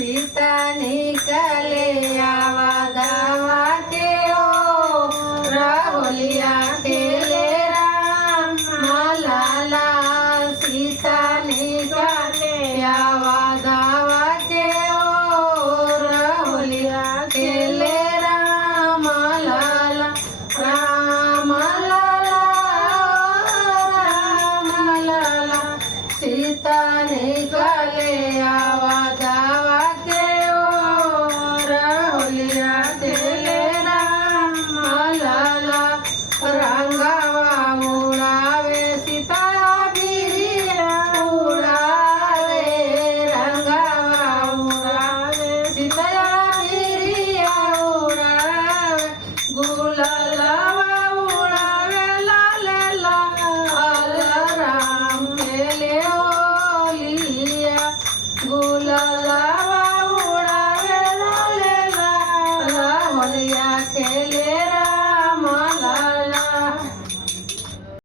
सीता निकले आवा दावा के ओ राहुलिया खेले राम लाला सीता निकले आवा दावा के ओ राहुलिया खेले राम लाला राम लाला राम लाला सीता निकले आवा दावा के ओ राहुलिया खेले राम लाला रंगावा उड़ावे सीता बिरिया उड़ावे रंगावा उड़ावे सीता बिरिया उड़ावे गुलालावा उड़ावे लाल लाल राम खेले ओलिया गुलालावा उड़ावे लाल लाल होलिया खेले